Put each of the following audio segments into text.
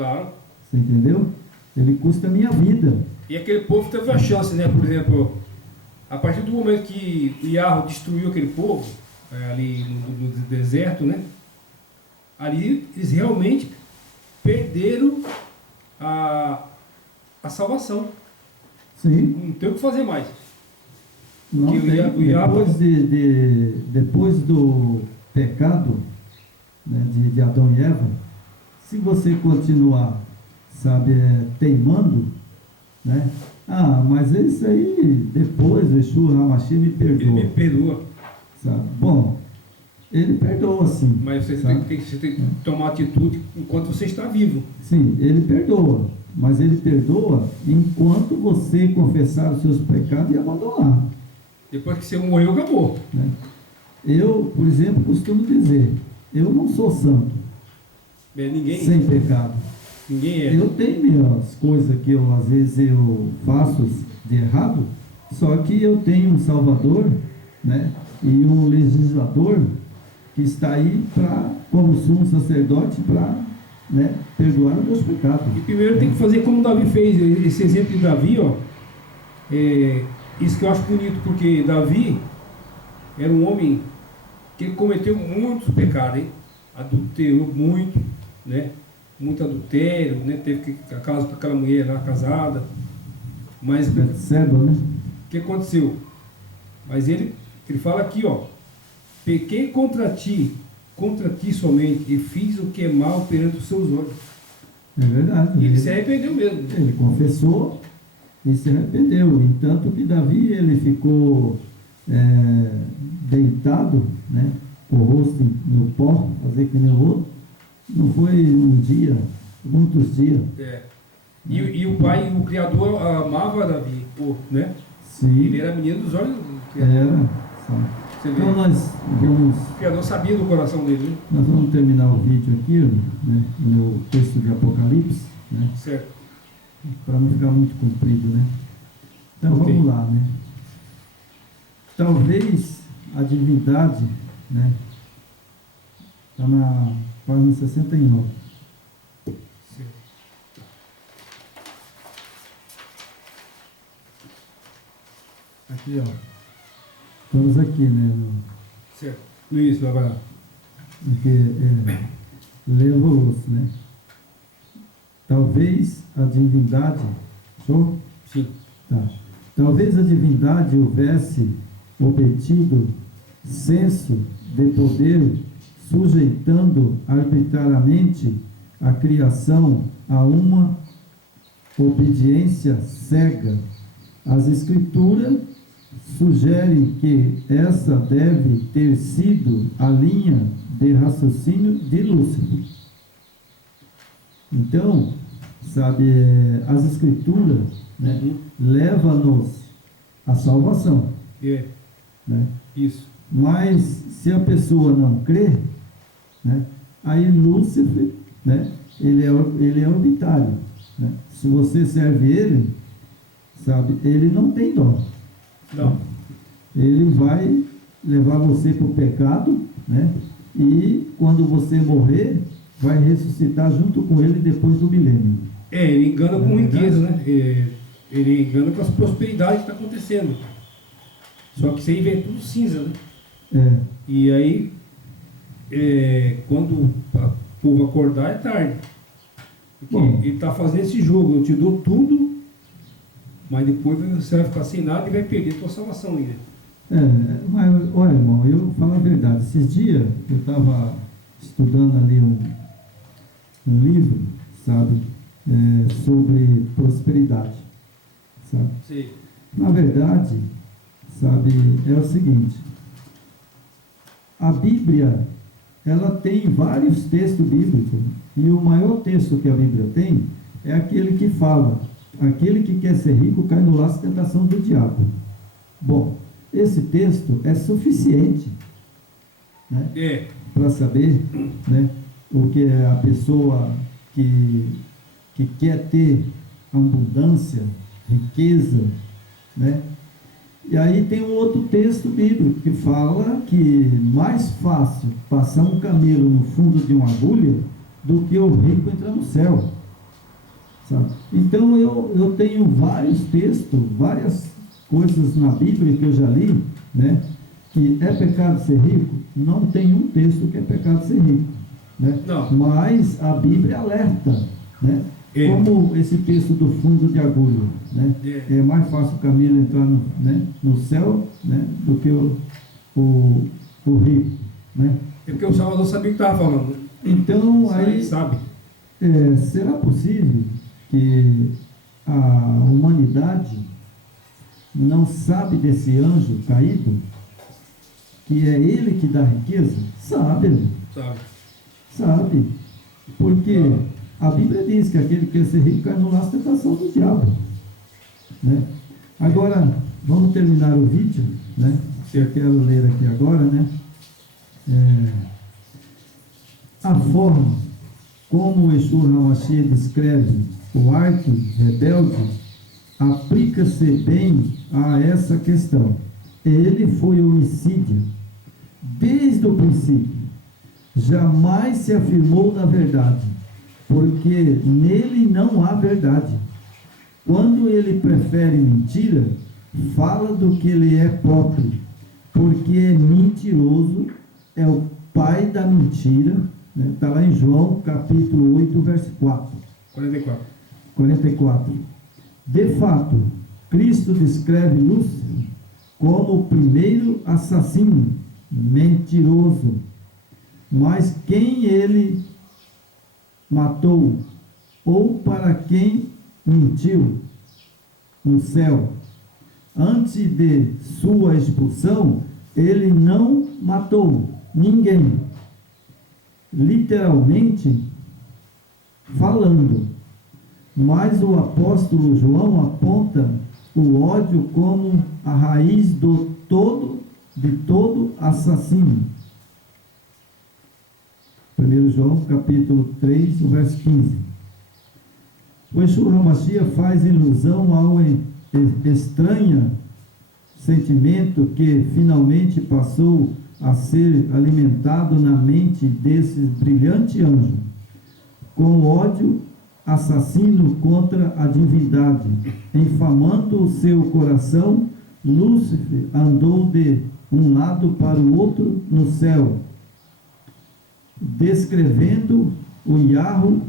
Claro. Você entendeu? Ele custa a minha vida. E aquele povo teve a chance, né? Por exemplo, a partir do momento que Yahweh destruiu aquele povo, ali no deserto, né? Ali eles realmente perderam a salvação. Sim. Não tem o que fazer mais. Não Que tem. Depois do pecado, né, de Adão e Eva, se você continuar, sabe, teimando, né? Ah, mas isso aí, depois o Yeshua HaMashiach me perdoa. Ele me perdoa. Sabe? Bom, ele perdoa sim. Mas você tem que tomar atitude enquanto você está vivo. Sim, ele perdoa. Mas ele perdoa enquanto você confessar os seus pecados e abandonar. Depois que você morreu, acabou. Né? Eu, por exemplo, costumo dizer, eu não sou santo. Ninguém, sem pecado. Ninguém é. Eu tenho minhas coisas que eu, às vezes, eu faço de errado, só que eu tenho um Salvador, né, e um legislador que está aí para, como sumo sacerdote, para, né, perdoar os meus pecados. E primeiro tem que fazer como Davi fez. Esse exemplo de Davi, ó, isso que eu acho bonito, porque Davi era um homem que cometeu muitos pecados, hein? Adulterou muito, né? Muito adultério, né? Teve que casa com aquela mulher lá casada, mas Cego, né? O que aconteceu? Mas ele fala aqui, ó: pequei contra ti somente, e fiz o que é mal perante os seus olhos. É verdade. E ele se arrependeu mesmo. Ele confessou e se arrependeu. Entanto que Davi, ele ficou deitado, né, com o rosto no pó, fazer que nem o outro. Não foi um dia, muitos dias. E o pai, o Criador, amava Davi, né? Sim. Ele era menino dos olhos do Criador. Era. Então nós vamos... O Criador sabia do coração dele, né? Nós vamos terminar o vídeo aqui, né, no texto de Apocalipse, né? Certo. Para não ficar muito comprido, né? Então Okay. Vamos lá, né? Talvez a divindade, né? Está na página 69. Certo. Aqui, ó. Estamos aqui, né? Certo. Luiz, vai lá. Levou-os, né? Talvez a divindade... Show? Sim. Tá. Talvez a divindade houvesse obtido senso de poder, sujeitando arbitrariamente a criação a uma obediência cega. As Escrituras sugerem que essa deve ter sido a linha de raciocínio de Lúcifer. Então, sabe, as Escrituras, né, levam-nos à salvação. Né? Isso. Mas se a pessoa não crê, né, aí Lúcifer, né, ele é arbitrário. Né? Se você serve ele, sabe, ele não tem dó. Não. Ele vai levar você para o pecado, né? E quando você morrer, vai ressuscitar junto com ele depois do milênio. Ele engana com riqueza, né? Ele engana com as prosperidades que está acontecendo. Só que isso aí vem tudo cinza, né? E aí, quando o povo acordar, é tarde. Porque ele está fazendo esse jogo: eu te dou tudo, mas depois você vai ficar sem nada e vai perder a tua salvação ainda. Mas olha, irmão, eu vou falar a verdade. Esses dias eu estava estudando ali um livro, sabe, sobre prosperidade, sabe? Sim. Na verdade, sabe, é o seguinte: a Bíblia, ela tem vários textos bíblicos, e o maior texto que a Bíblia tem é aquele que fala: aquele que quer ser rico cai no laço de tentação do diabo. Bom, esse texto é suficiente, né, para saber, né, o que é a pessoa que quer ter abundância, riqueza, né? E aí tem um outro texto bíblico que fala que mais fácil passar um camelo no fundo de uma agulha do que o rico entrar no céu. sabe? Então eu tenho vários textos, várias coisas na Bíblia que eu já li, né? Que é pecado ser rico. Não tem um texto que é pecado ser rico, né? Não. Mas a Bíblia alerta, né? Como esse texto do fundo de agulha, né? É mais fácil o camelo entrar no céu, né? Do que o rico, né? É porque o Salvador sabia o que estava falando. Então, aí, sabe. Será possível que a humanidade não sabe desse anjo caído? Que é ele que dá riqueza? Sabe. Sabe. Porque a Bíblia diz que aquele que quer ser rico cai no laço da tentação do diabo, né? Agora, vamos terminar o vídeo, né? Eu quero ler aqui agora, né? A forma como o Yeshua HaMashiach descreve o arco rebelde aplica-se bem a essa questão. Ele foi homicídio desde o princípio. Jamais se afirmou na verdade, porque nele não há verdade. Quando ele prefere mentira, fala do que ele é próprio, porque é mentiroso, é o pai da mentira. Está lá em João, capítulo 8, verso 44. De fato, Cristo descreve Lúcifer como o primeiro assassino, mentiroso. Mas quem ele matou, ou para quem mentiu no céu? Antes de sua expulsão, ele não matou ninguém. Literalmente falando, mas o apóstolo João aponta o ódio como a raiz de todo assassino. 1 João capítulo 3, o verso 15. O Yeshua HaMashiach faz ilusão ao estranho sentimento que finalmente passou a ser alimentado na mente desse brilhante anjo, com ódio assassino contra a divindade. Infamando o seu coração, Lúcifer andou de um lado para o outro no céu, descrevendo o Yahweh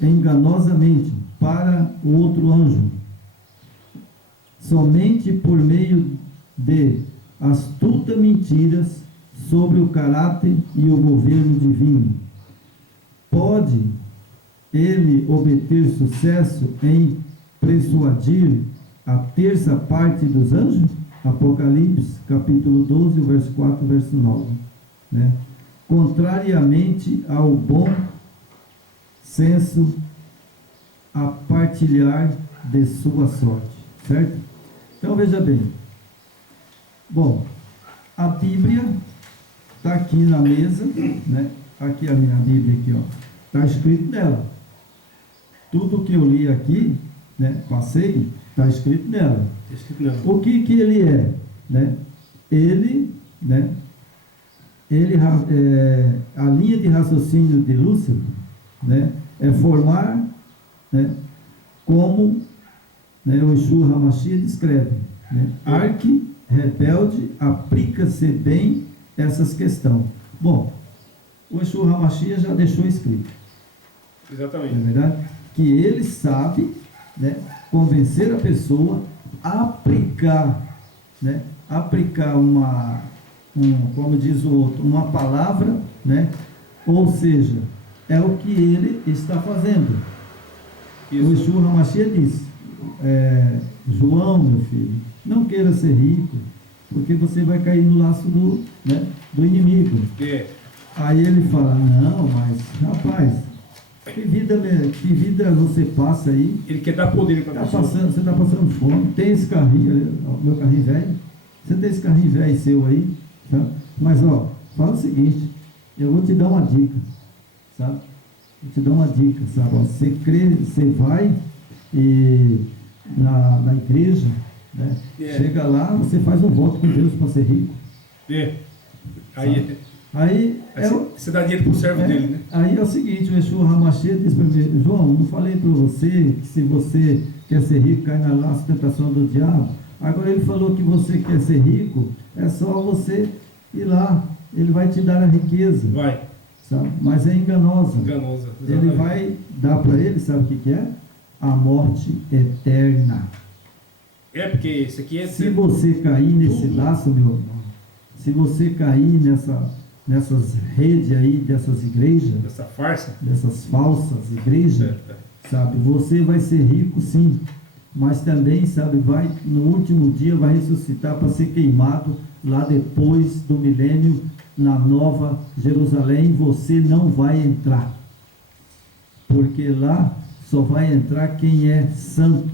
enganosamente para o outro anjo. Somente por meio de astutas mentiras sobre o caráter e o governo divino pode ele obter sucesso em persuadir a terça parte dos anjos? Apocalipse, capítulo 12, verso 4, verso 9. Né? Contrariamente ao bom senso, a partilhar de sua sorte. Certo? Então, veja bem. Bom, a Bíblia está aqui na mesa, né? Aqui a minha Bíblia, aqui, ó. Está escrito nela. Tudo que eu li aqui, né, passei, está escrito nela. O que ele é? Né? Ele, né? A linha de raciocínio de Lúcifer, né, é formar, né, como, né, o Yeshua HaMashiach descreve, né? Arque rebelde, aplica-se bem essas questões. Bom, o Yeshua HaMashiach já deixou escrito. Exatamente. Não é verdade? Que ele sabe, né, convencer a pessoa a aplicar, né, aplicar como diz o outro, uma palavra, né, ou seja, é o que ele está fazendo. Isso. O Yeshua HaMashiach diz, João, meu filho, não queira ser rico, porque você vai cair no laço do inimigo. Aí ele fala, não, mas rapaz, que vida você passa aí? Ele quer dar poder para a pessoa. Você está passando fome, tem esse carrinho, meu carrinho velho, você tem esse carrinho velho seu aí, tá? Mas ó, fala o seguinte, eu vou te dar uma dica, sabe? Vou te dar uma dica, sabe? Você vai na igreja, né? Chega lá, você faz um voto com Deus para ser rico. Aí Aí você dá dinheiro para o servo dele, né? Aí é o seguinte, o Yeshua HaMashiach disse para mim: João, não falei para você que se você quer ser rico, cai na laço tentação do diabo? Agora ele falou que você quer ser rico, é só você ir lá, ele vai te dar a riqueza. Vai. Sabe? Mas é enganosa. Enganosa. Ele vai dar para ele, sabe o que é? A morte eterna. Porque isso aqui é... Se você cair nesse laço, meu irmão, se você cair nessas redes aí, dessas igrejas, dessa farsa, dessas falsas igrejas, sabe, você vai ser rico sim, mas também, sabe, no último dia vai ressuscitar para ser queimado lá depois do milênio, na Nova Jerusalém. Você não vai entrar, porque lá só vai entrar quem é santo.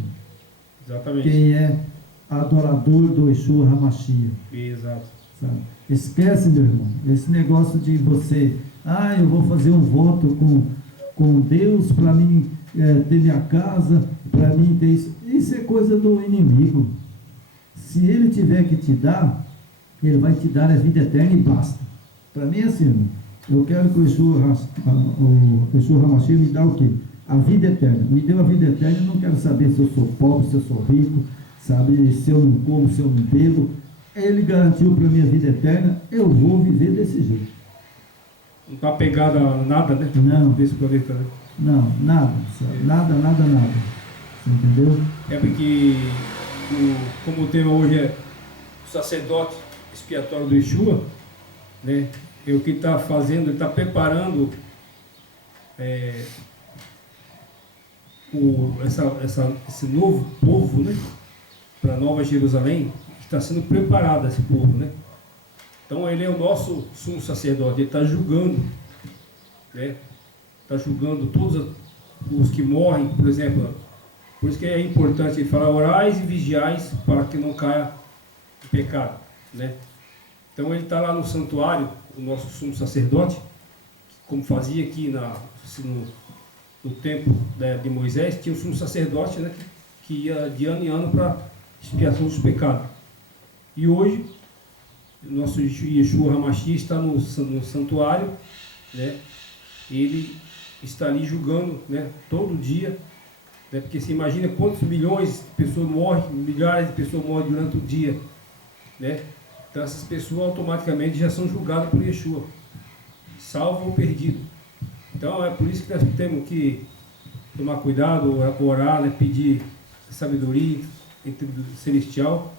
Exatamente. Quem é adorador do Yeshua HaMashiach. Exato. Sabe? Esquece, meu irmão, esse negócio de você, eu vou fazer um voto com Deus para mim ter minha casa, para mim ter isso. Isso é coisa do inimigo. Se ele tiver que te dar, ele vai te dar a vida eterna e basta. Para mim é assim, irmão. Eu quero que o Yeshua HaMashiach me dá o quê? A vida eterna. Me deu a vida eterna, eu não quero saber se eu sou pobre, se eu sou rico, sabe, se eu não como, se eu não bebo. Ele garantiu para mim a vida eterna, eu vou viver desse jeito. Não está pegado a nada, né? Não. Desse planeta, né? Não, nada. Nada. Você entendeu? Porque, como o tema hoje é o sacerdote expiatório do Yeshua, né? E o que ele está fazendo, ele está preparando esse novo povo, né? Para a Nova Jerusalém. Está sendo preparado esse povo, né? Então ele é o nosso sumo sacerdote, ele está julgando, né? Está julgando todos os que morrem, por exemplo. Por isso que é importante ele falar: orais e vigiais para que não caia em pecado, né? Então ele está lá no santuário, o nosso sumo sacerdote, como fazia aqui no templo de Moisés, tinha o sumo sacerdote, né? Que ia de ano em ano para expiação dos pecados. E hoje, o nosso Yeshua HaMashiach está no santuário, né? Ele está ali julgando, né? Todo dia, né? Porque você imagina quantos milhões de pessoas morrem, milhares de pessoas morrem durante o dia, né? Então essas pessoas automaticamente já são julgadas por Yeshua, salvo ou perdido. Então é por isso que nós temos que tomar cuidado, orar, né? Pedir sabedoria celestial.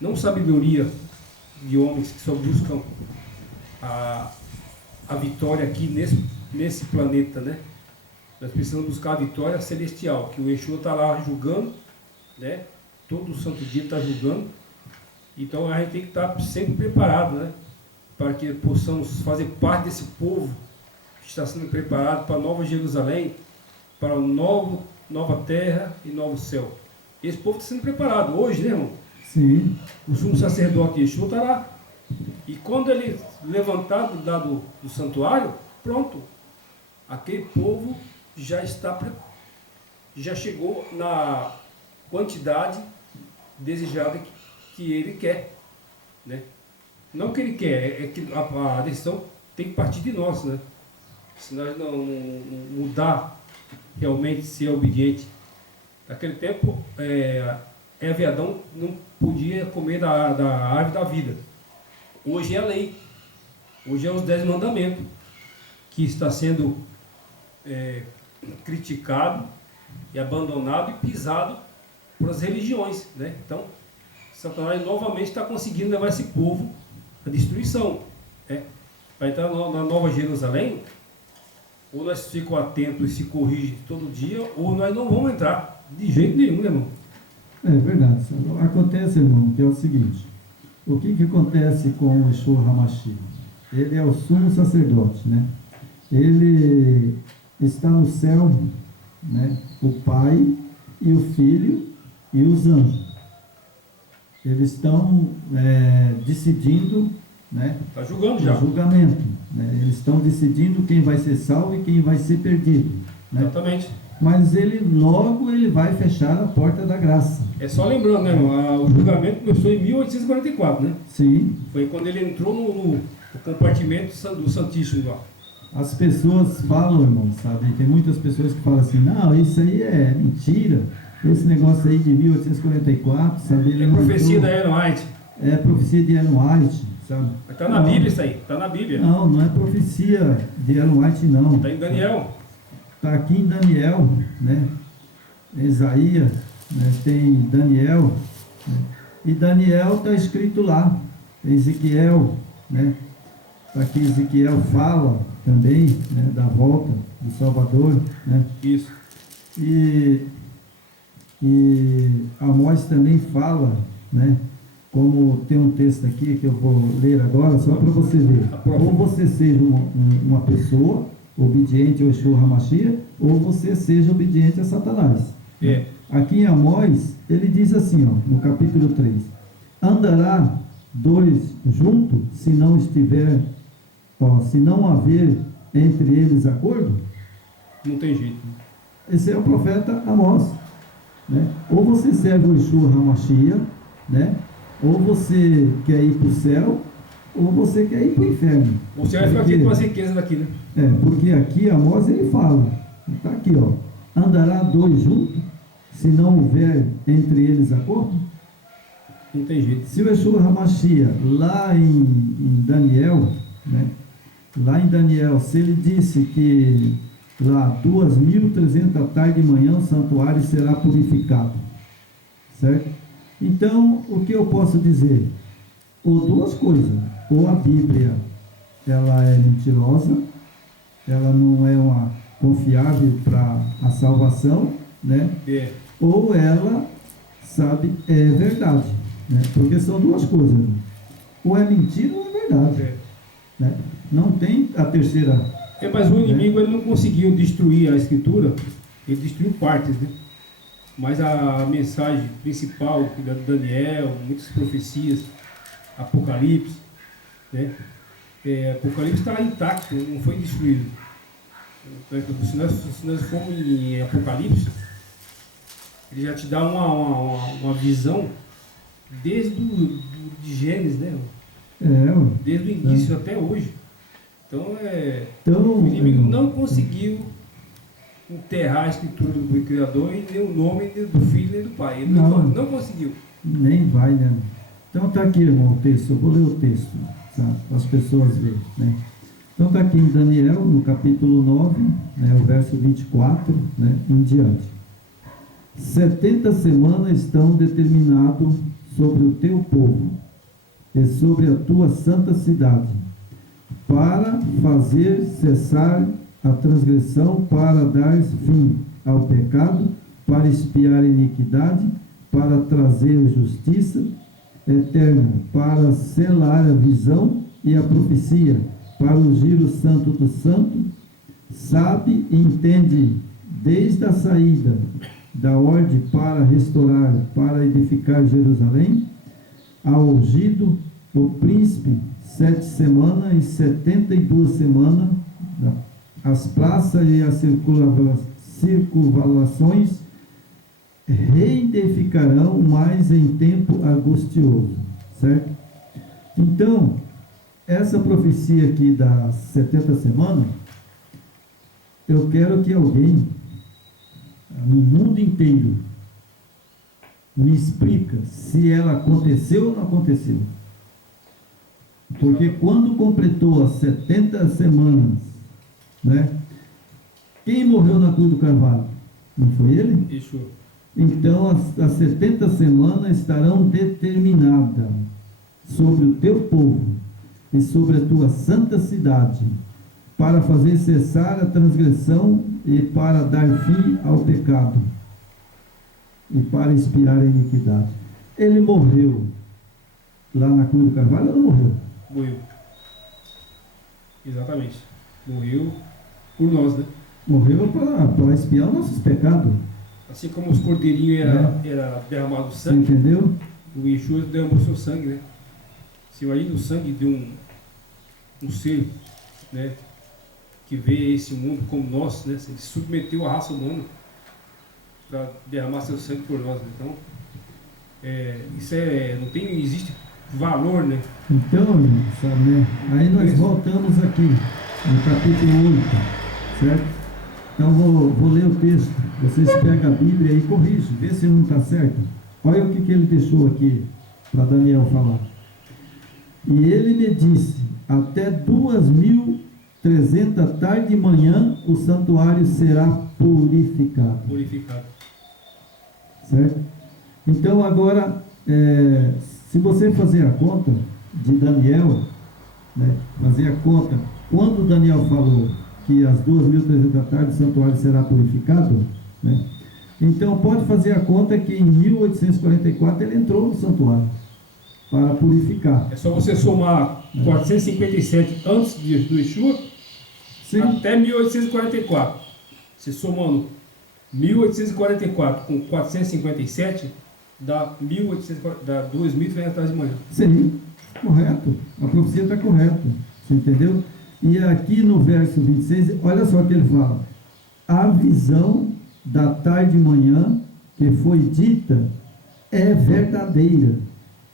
Não sabedoria de homens que só buscam a vitória aqui nesse planeta, né? Nós precisamos buscar a vitória celestial, que o Yeshua está lá julgando, né? Todo santo dia está julgando. Então a gente tem que estar sempre preparado, né? Para que possamos fazer parte desse povo que está sendo preparado para a Nova Jerusalém, para nova terra e novo céu. Esse povo está sendo preparado hoje, né, irmão? Sim. O sumo sacerdote Yeshua está lá. E quando ele levantar do santuário, pronto. Aquele povo já chegou na quantidade desejada que ele quer, né? Não que ele quer, é que a decisão tem que partir de nós, né? Se nós não mudar, realmente ser obediente. Naquele tempo, Eva e Adão não podia comer da árvore da vida. Hoje é a lei. Hoje é os 10 mandamentos que está sendo criticado e abandonado e pisado por as religiões, né? Então, Satanás novamente está conseguindo levar esse povo à destruição, né? Vai entrar na Nova Jerusalém, ou nós ficamos atentos e se corrigem todo dia, ou nós não vamos entrar de jeito nenhum, né, irmão? É verdade. Acontece, irmão, que é o seguinte: o que acontece com o Yeshua HaMashiach? Ele é o sumo sacerdote, né? Ele está no céu, né? O Pai e o Filho e os anjos. Eles estão decidindo, né? Está julgando já. O julgamento, né? Eles estão decidindo quem vai ser salvo e quem vai ser perdido, né? Exatamente. mas logo ele vai fechar a porta da graça. É só lembrando, né, irmão? O julgamento começou em 1844, né? Sim. Foi quando ele entrou no compartimento do Santíssimo lá. As pessoas falam, irmão, sabe? Tem muitas pessoas que falam assim, não, isso aí é mentira. Esse negócio aí de 1844, sabe? Ele é profecia da Ellen White. É profecia de Ellen White, sabe? Está na Bíblia isso aí, está na Bíblia. Não, não é profecia de Ellen White, não. Está em Daniel. Está aqui em Daniel, né? Isaías, né? Tem Daniel, né? E Daniel está escrito lá. Ezequiel, né? Está aqui Ezequiel fala também, né? Da volta do Salvador, né? Isso. E Amós também fala, né? Como tem um texto aqui que eu vou ler agora, só para você ver. Ou você seja uma pessoa obediente ao Yeshua HaMashiach, ou você seja obediente a Satanás. É. Aqui em Amós, ele diz assim, ó, no capítulo 3: andará dois juntos, se não estiver, se não haver entre eles acordo? Não tem jeito. Esse é o profeta Amós, né? Ou você serve o Yeshua HaMashiach, né? Ou você quer ir para o céu, ou você quer ir para o inferno. Você vai ficar aqui com as riquezas daqui, né? Porque aqui Amós ele fala, está aqui, ó, andará dois juntos, se não houver entre eles acordo? Não tem jeito. Se o Yeshua HaMashiach, lá em Daniel, né? Lá em Daniel, se ele disse que lá 2.300 tarde e manhã o santuário será purificado, certo? Então, o que eu posso dizer? Ou duas coisas: ou a Bíblia ela é mentirosa, ela não é uma confiável para a salvação, né? É. Ou ela, sabe, é verdade, né? Porque são duas coisas: ou é mentira ou é verdade. É. Né? Não tem a terceira. Mas o inimigo ele não conseguiu destruir a escritura, ele destruiu partes, né? Mas a mensagem principal de Daniel, muitas profecias, Apocalipse, né? Apocalipse está intacto, não foi destruído. Se nós formos em Apocalipse, ele já te dá uma visão desde de Gênesis, né? Desde o início até hoje. Então, o inimigo não conseguiu enterrar a escritura do Criador e nem o nome nem do Filho nem do Pai. Ele não conseguiu. Nem vai, né? Então está aqui, irmão, o texto. Eu vou ler o texto, tá? Para as pessoas verem, né? Então está aqui em Daniel, no capítulo 9, né, o verso 24, né, em diante. 70 semanas estão determinadas sobre o teu povo e sobre a tua santa cidade, para fazer cessar a transgressão, para dar fim ao pecado, para expiar a iniquidade, para trazer justiça eterna, para selar a visão e a profecia, para ungir o santo do santo, sabe e entende desde a saída da ordem para restaurar, para edificar Jerusalém, ao ungido, o príncipe, 7 semanas e 72 semanas, as praças e as circunvalações reedificarão, mas em tempo angustioso, certo? Então, essa profecia aqui das 70 semanas, eu quero que alguém, no mundo inteiro, me explica se ela aconteceu ou não aconteceu. Porque quando completou as 70 semanas, né? Quem morreu na cruz do Calvário? Não foi ele? Isso. Então as 70 semanas estarão determinadas sobre o teu povo e sobre a tua santa cidade, para fazer cessar a transgressão e para dar fim ao pecado e para expiar a iniquidade. Ele morreu lá na cruz do Calvário ou não morreu? Morreu. Exatamente. Morreu por nós, né? Morreu para expiar os nossos pecados. Assim como os cordeirinhos era derramado sangue, entendeu? O Yeshua derramou seu sangue, né? Se imagina o sangue de um ser, né, que vê esse mundo como nós, né? Ele submeteu a raça humana para derramar seu sangue por nós. Então, isso não existe valor, né? Então, sabe, né? Aí nós voltamos aqui no capítulo 8, certo? Então vou ler o texto. Vocês pegam a Bíblia e corrigem, vê se não está certo. Olha o que ele deixou aqui para Daniel falar. E ele me disse: até 2300 tarde e manhã o santuário será purificado. Purificado. Certo? Então agora, se você fazer a conta de Daniel, né, fazer a conta, quando Daniel falou que às 2300 tarde o santuário será purificado, né, então pode fazer a conta que em 1844 ele entrou no santuário para purificar. É só você somar 457 antes do Yeshua, sim, até 1844. Você somando 1844 com 457, dá 2.300 de manhã. Sim, correto. A profecia está correta. Você entendeu? E aqui no verso 26, olha só o que ele fala. A visão da tarde e manhã que foi dita é verdadeira.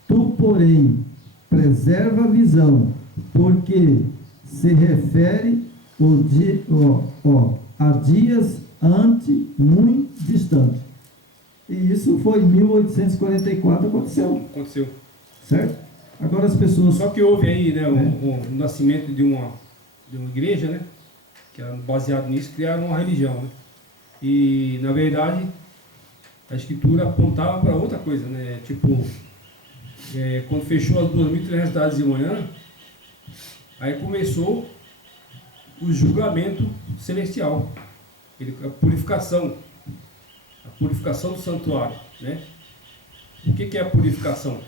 Tu, porém, preserva a visão, porque se refere a dias ante muito distante. E isso foi em 1844, aconteceu. Certo? Agora as pessoas... Só que houve aí, né, o nascimento de uma igreja, né, que era baseado nisso, criaram uma religião, né? E, na verdade, a escritura apontava para outra coisa, né? Tipo, quando fechou as 2300 de manhã, aí começou o julgamento celestial, a purificação do santuário, né? O que é a purificação?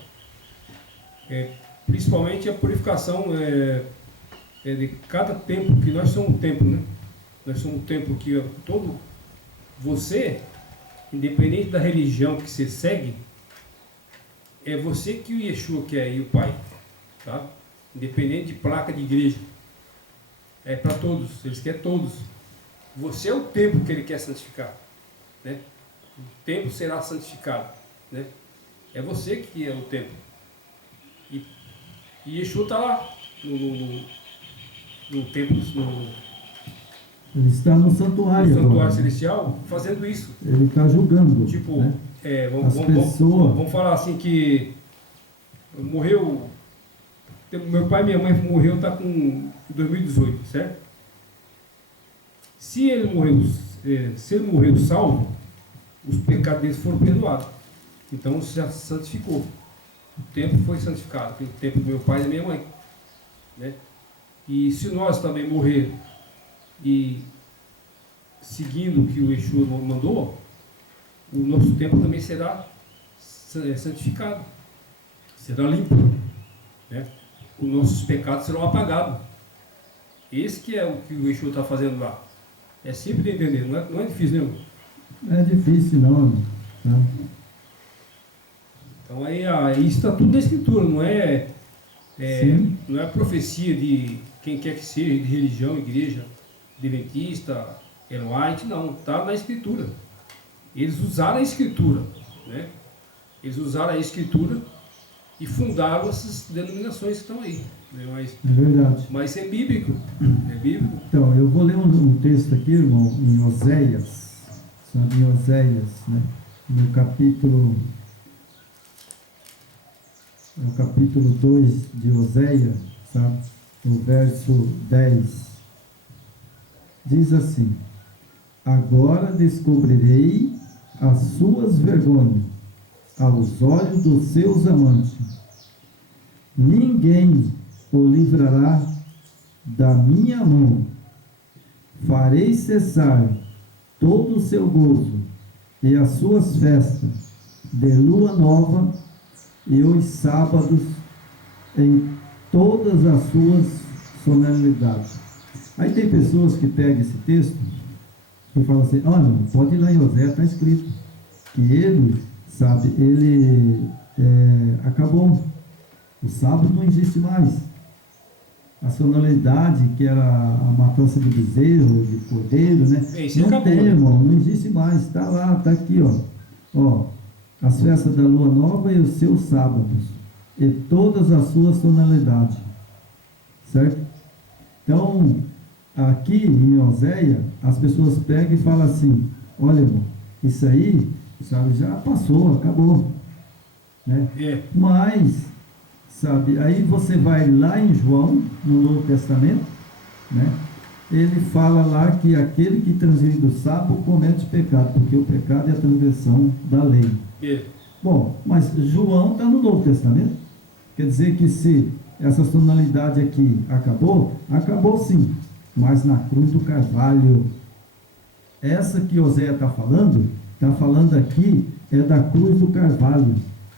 Principalmente a purificação de cada templo, que nós somos um templo, né? Nós somos um templo que você, independente da religião que você segue, é você que o Yeshua quer e o Pai, tá? Independente de placa de igreja, é para todos, eles querem todos. Você é o templo que ele quer santificar, né? O templo será santificado, né? É você que é o templo. E Yeshua está lá no templo, ele está no santuário celestial, fazendo isso. Ele está julgando. Tipo, né? Vamos falar assim que morreu. Meu pai e minha mãe morreu, está com 2018, certo? Se ele morreu salvo, os pecados deles foram perdoados. Então já santificou. O templo foi santificado, o templo do meu pai e da minha mãe, né? E se nós também morrer e seguindo o que o Yeshua mandou, o nosso templo também será santificado, será limpo, né? Os nossos pecados serão apagados. Esse que é o que o Yeshua está fazendo lá. É simples de entender, não é difícil, né? Não é difícil, não. Tá? Então aí está tudo na escritura, não é profecia de quem quer que seja, de religião, igreja, adventista, White, não, está na escritura. Eles usaram a escritura, né? Eles usaram a escritura e fundaram essas denominações que estão aí, né? É verdade. Mas é bíblico, é bíblico. Então, eu vou ler um texto aqui, irmão, em Oséias, sabe, em Oséias, né? No capítulo 2 de Oséias, sabe? No verso 10, diz assim: agora descobrirei as suas vergonhas aos olhos dos seus amantes. Ninguém o livrará da minha mão. Farei cessar todo o seu gozo e as suas festas de lua nova e os sábados em todas as suas solenidades. Aí tem pessoas que pegam esse texto e falam assim: olha, pode ir lá em Oséias, está escrito que ele, sabe, acabou. O sábado não existe mais. a sonoridade, que era a matança de bezerro, de cordeiro, né? Não acabou, tem, né? irmão, não existe mais. Está lá, está aqui, ó. Ó, as festas da lua nova e os seus sábados, e todas as suas tonalidades. Certo? Então, aqui em Oséia, as pessoas pegam e falam assim: olha, irmão, isso aí, sabe, já passou, acabou. Né? Mas, sabe, aí você vai lá em João, no Novo Testamento, né? Ele fala lá que aquele que transgride o sábado comete pecado, porque o pecado é a transgressão da lei. Bom, mas João está no Novo Testamento. Quer dizer que se essa tonalidade aqui acabou, acabou sim, mas na cruz do Carvalho. Essa que Oséia está falando aqui, é da cruz do Carvalho.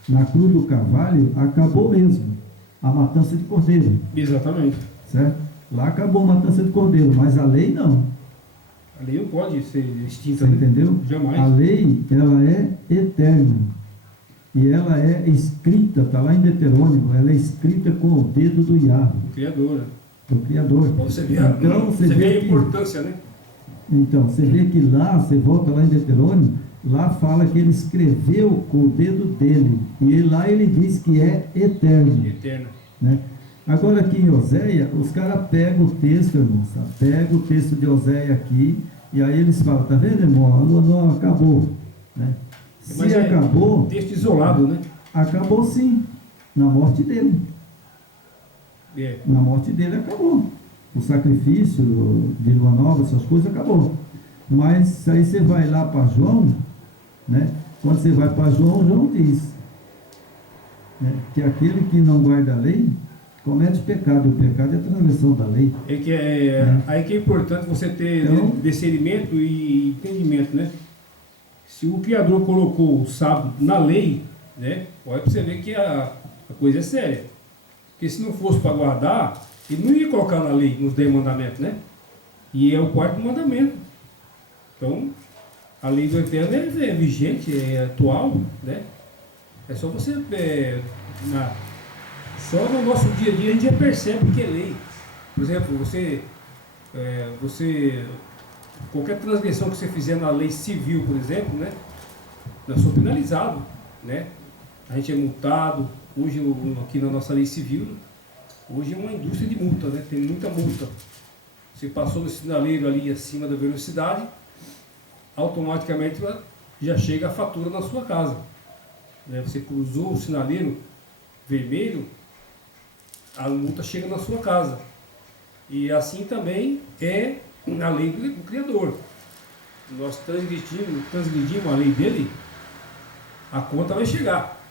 Na cruz do Carvalho acabou mesmo a matança de cordeiro. Exatamente. Certo? Lá acabou a matança de cordeiro, mas a lei não. A lei não pode ser extinta. Você entendeu? Jamais. A lei, ela é eterna. E ela é escrita, está lá em Deuteronômio, ela é escrita com o dedo do Yahweh. O Criador. O Criador. Você vê, então, você vê a importância, né? Então, você vê que lá, você volta lá em Deuteronômio, lá fala que ele escreveu com o dedo dele. E lá ele diz que é eterno. Eterno. Né? Agora aqui em Oséia, os caras pegam o texto, irmãos, tá? Pegam o texto de Oséia aqui, e aí eles falam: tá vendo, irmão? A lua nova acabou. Né? Mas se acabou, texto isolado, né? Acabou sim, na morte dele. Na morte dele acabou. O sacrifício de lua nova, essas coisas, acabou. Mas aí você vai lá para João, né? Quando você vai para João, João diz, né, que aquele que não guarda a lei comete pecado. O pecado é a transgressão da lei. Aí que é importante você ter discernimento e entendimento, né? Se o Criador colocou o sábado na lei, né? Olha para você ver que a coisa é séria. Porque se não fosse para guardar, ele não ia colocar na lei, nos 10 mandamentos, né? E é o 4º mandamento. Então, a lei do Eterno é vigente, é atual, né? É só você... só no nosso dia a dia a gente já percebe que é lei. Por exemplo, qualquer transgressão que você fizer na lei civil, por exemplo, né? Nós somos penalizados, né? A gente é multado. Hoje, aqui na nossa lei civil, hoje é uma indústria de multa, né? Tem muita multa. Você passou no sinaleiro ali acima da velocidade, automaticamente já chega a fatura na sua casa. Né? Você cruzou o sinaleiro vermelho, a multa chega na sua casa. E assim também é a lei do Criador. Nós transgredimos a lei dele, a conta vai chegar,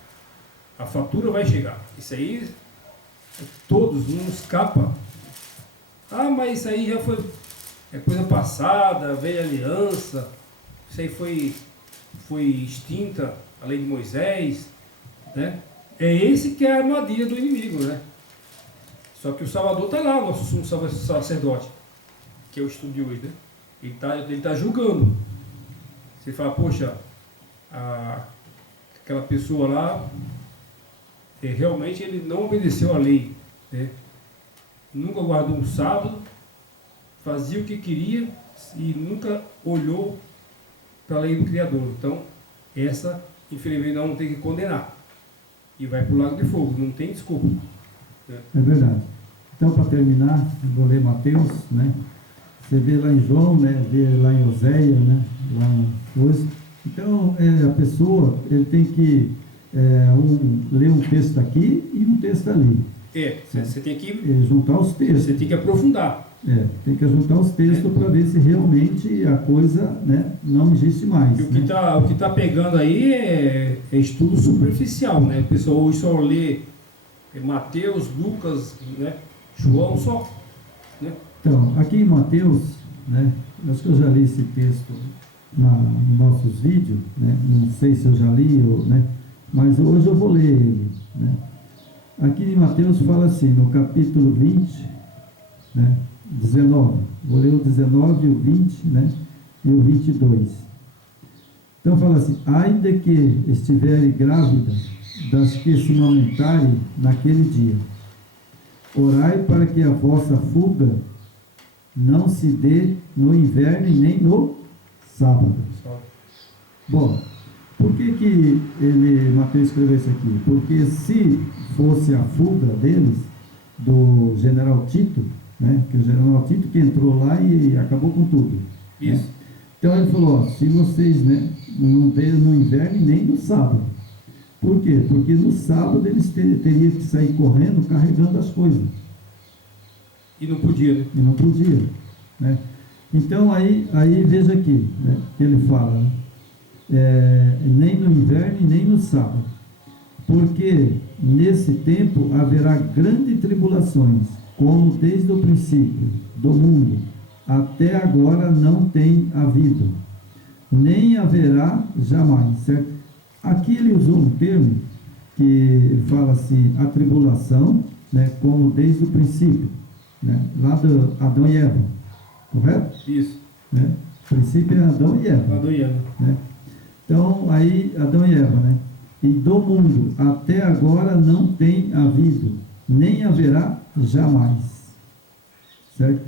a fatura vai chegar. Isso aí, todos, não escapa. Ah, mas isso aí já foi coisa passada, velha aliança, isso aí foi extinta, a lei de Moisés, né? É esse que é a armadilha do inimigo, né? Só que o Salvador está lá, nosso sumo sacerdote, que é o estudo de hoje, né? Ele tá julgando. Você fala: poxa, aquela pessoa lá, realmente ele não obedeceu à lei, né? Nunca guardou um sábado, fazia o que queria e nunca olhou para a lei do Criador. Então, essa, infelizmente, não tem que condenar. E vai para o lago de fogo, não tem desculpa. Né? É verdade. Então, para terminar, eu vou ler Mateus, né? Você vê lá em João, né? Vê lá em Oséia, né? Lá coisa. Então, a pessoa, ele tem que ler um texto aqui e um texto ali. Você tem que juntar os textos. Você tem que aprofundar. Tem que juntar os textos para ver se realmente a coisa, né, não existe mais. O que tá pegando aí é estudo superficial, né? O pessoal hoje só lê Mateus, Lucas, né? João só. Né? Então, aqui em Mateus, né, acho que eu já li esse texto nos nossos vídeos, né? Não sei se eu já li, né? Mas hoje eu vou ler ele, né? Aqui em Mateus fala assim, no capítulo 20, né, 19, vou ler o 19, o 20, né, e o 22. Então fala assim: ai de que estiverem grávidas das que se amamentarem naquele dia, Orai para que a vossa fuga não se dê no inverno e nem no sábado. Bom, por que Mateus escreveu isso aqui? Porque se fosse a fuga deles, do general Tito, né, que o general Tito que entrou lá e acabou com tudo. Isso. Né? Então ele falou, ó, se vocês, né, não dêem no inverno e nem no sábado. Por quê? Porque no sábado eles teriam que sair correndo, carregando as coisas. E não podia, né? E não podia. Né? Então aí veja aqui, né, que ele fala, né, nem no inverno e nem no sábado. Porque nesse tempo haverá grandes tribulações, como desde o princípio do mundo até agora não tem havido, nem haverá jamais, certo? Aqui ele usou um termo que ele fala assim, a tribulação, né, como desde o princípio, né, lá do Adão e Eva, correto? Isso. Né? O princípio é Adão e Eva. Adão e Eva. Né? Então, aí, Adão e Eva, né? E do mundo até agora não tem havido, nem haverá jamais. Certo?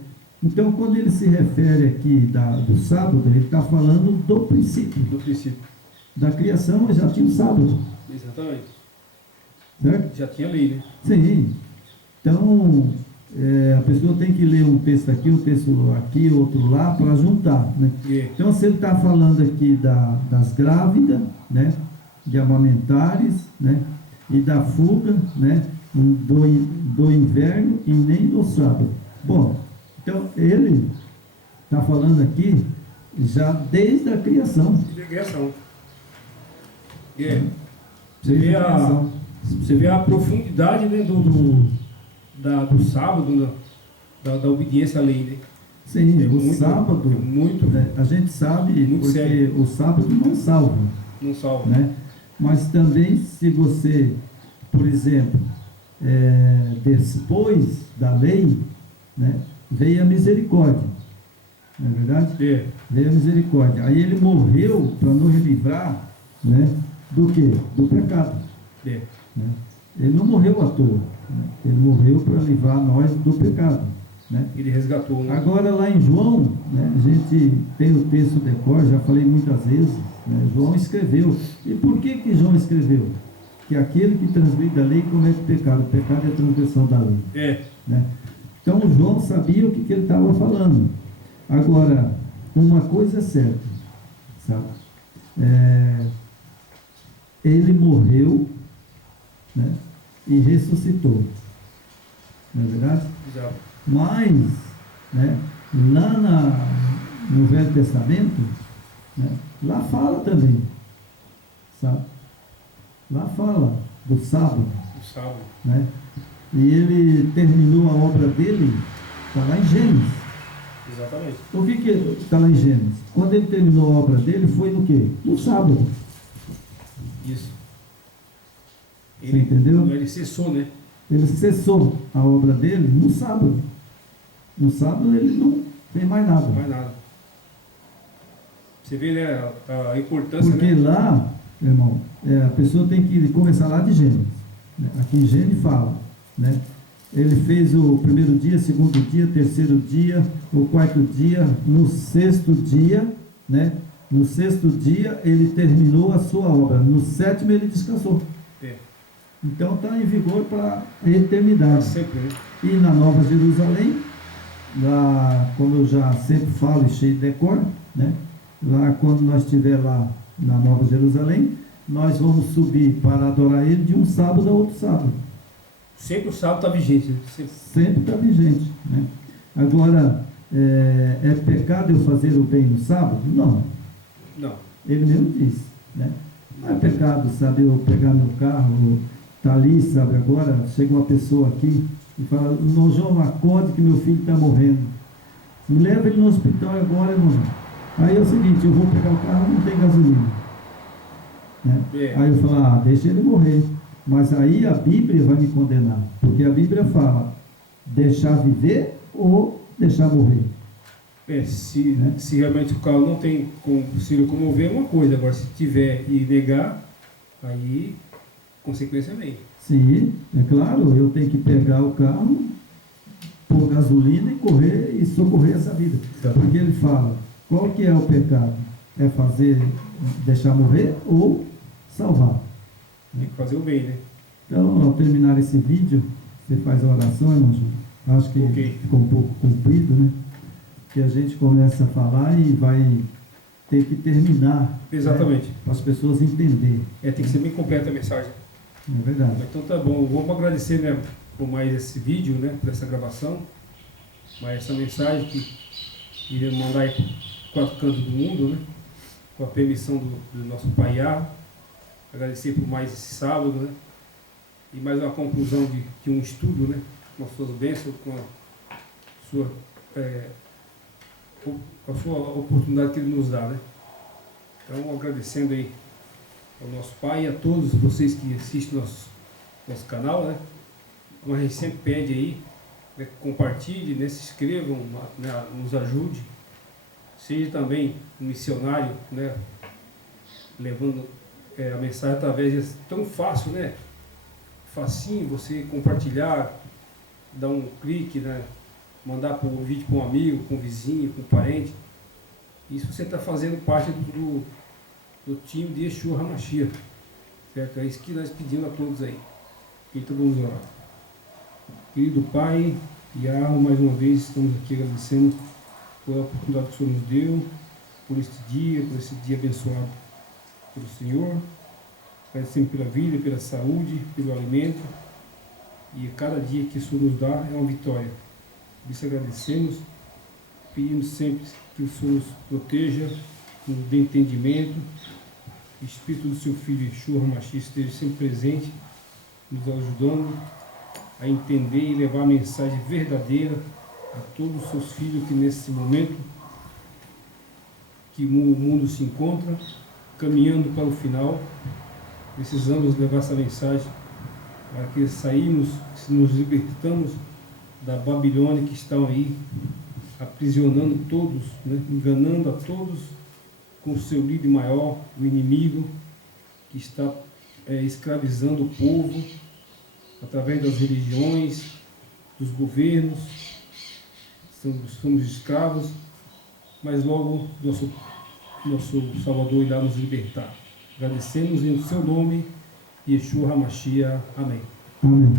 Então, quando ele se refere aqui do sábado, ele está falando do princípio. Do princípio. Da criação já tinha o sábado. Exatamente. Certo? Já tinha lei, né? Sim. Então, a pessoa tem que ler um texto aqui, outro lá, para juntar. Né? Yeah. Então, se ele está falando aqui das grávidas, né? De amamentares, né? E da fuga, né? Do inverno e nem do sábado. Bom, então ele está falando aqui já desde a criação. Desde a criação. Yeah. Você vê a profundidade, né, do sábado, da obediência à lei, né? Sim, o sábado, muito, né, a gente sabe, muito porque sério. o sábado não salva. Não salva. Né? Mas também, se você, por exemplo, depois da lei, né, veio a misericórdia. Não é verdade? É. Veio a misericórdia. Aí ele morreu para nos livrar, né, do quê? Do pecado. É. Né? Ele não morreu à toa. Né? Ele morreu para livrar nós do pecado. Né? Ele resgatou. Né? Agora lá em João, né, a gente tem o texto de cor, já falei muitas vezes, né, João escreveu. E por que João escreveu? Que aquele que transgride a lei comete pecado. O pecado é a transgressão da lei. É. Né? Então João sabia o que ele estava falando. Agora, uma coisa é certa, sabe? Ele morreu, né, e ressuscitou. Não é verdade? Exato. Mas, né, lá no Velho Testamento, né, lá fala também, sabe? Lá fala do sábado. O sábado. Né? E ele terminou a obra dele, está lá em Gênesis. Exatamente. O que está lá em Gênesis? Quando ele terminou a obra dele, foi no quê? No sábado. Isso. Você entendeu? Ele cessou, né? Ele cessou a obra dele no sábado. No sábado ele não fez mais nada. Mais nada. Você vê, né, a importância. Porque né? lá, irmão, a pessoa tem que começar lá de Gênesis. Né? Aqui em Gênesis fala, né? Ele fez o primeiro dia, segundo dia, terceiro dia, o quarto dia, no sexto dia, né? No sexto dia ele terminou a sua obra. No sétimo ele descansou. É. Então está em vigor para a eternidade. Sempre, né? E na Nova Jerusalém, lá, como eu já sempre falo e cheio de decor, né? Lá quando nós estiver lá na Nova Jerusalém, nós vamos subir para adorar Ele de um sábado a outro sábado. Sempre o sábado está vigente. Né? Sempre está vigente. Né? Agora, é pecado eu fazer o bem no sábado? Não. Não. Ele mesmo disse. Né? Não é pecado, sabe, eu pegar meu carro, tá ali, sabe, agora chega uma pessoa aqui e fala, irmão João, acorde que meu filho está morrendo. Me leva ele no hospital agora, irmão. Aí é o seguinte, eu vou pegar o carro, não tem gasolina. Né? É. Aí eu falo, deixa ele morrer. Mas aí a Bíblia vai me condenar. Porque a Bíblia fala, deixar viver ou deixar morrer. Se realmente o carro não tem se locomover, é uma coisa. Agora, se tiver e negar, aí consequência vem. Sim, é claro, eu tenho que pegar o carro pôr gasolina e correr e socorrer essa vida. Porque ele fala, qual que é o pecado? É deixar morrer ou salvar? Tem que fazer o bem, né? Então, ao terminar esse vídeo, você faz a oração, irmão João. Acho que ficou um pouco comprido, né? Que a gente começa a falar e vai ter que terminar. Exatamente. Né? Para as pessoas entenderem. Tem que ser bem completa a mensagem. É verdade. Então tá bom, vamos agradecer, né, por mais esse vídeo, né, por essa gravação, mais essa mensagem que iremos mandar aí para 4 cantos do mundo, né, com a permissão do nosso Pai Yah. Agradecer por mais esse sábado, né, e mais uma conclusão de um estudo, né, com as suas bênçãos, com a sua oportunidade que Ele nos dá, né. Então, agradecendo aí ao nosso Pai e a todos vocês que assistem nosso canal, né? Como a gente sempre pede aí, né, compartilhe, né, se inscrevam, né, nos ajude, seja também um missionário, né, levando a mensagem através tão fácil, né? Facinho você compartilhar, dar um clique, né, mandar o vídeo para um amigo, para um vizinho, para um parente. Isso você está fazendo parte do time de Yeshua HaMashiach, certo? É isso que nós pedimos a todos aí. Então vamos orar. Querido Pai, Yah, mais uma vez estamos aqui agradecendo pela oportunidade que o Senhor nos deu, por esse dia abençoado pelo Senhor. Agradecemos pela vida, pela saúde, pelo alimento, e cada dia que o Senhor nos dá é uma vitória. Por isso agradecemos, pedimos sempre que o Senhor nos proteja, nos dê entendimento. O Espírito do seu Filho Yeshua HaMashiach esteja sempre presente, nos ajudando a entender e levar a mensagem verdadeira a todos os seus filhos que nesse momento que o mundo se encontra, caminhando para o final, precisamos levar essa mensagem para que saímos, nos libertamos da Babilônia que estão aí aprisionando todos, né, enganando a todos com o seu líder maior, o inimigo, que está escravizando o povo através das religiões, dos governos. Somos escravos, mas logo nosso Salvador irá nos libertar. Agradecemos em seu nome, Yeshua HaMashiach. Amém. Amém.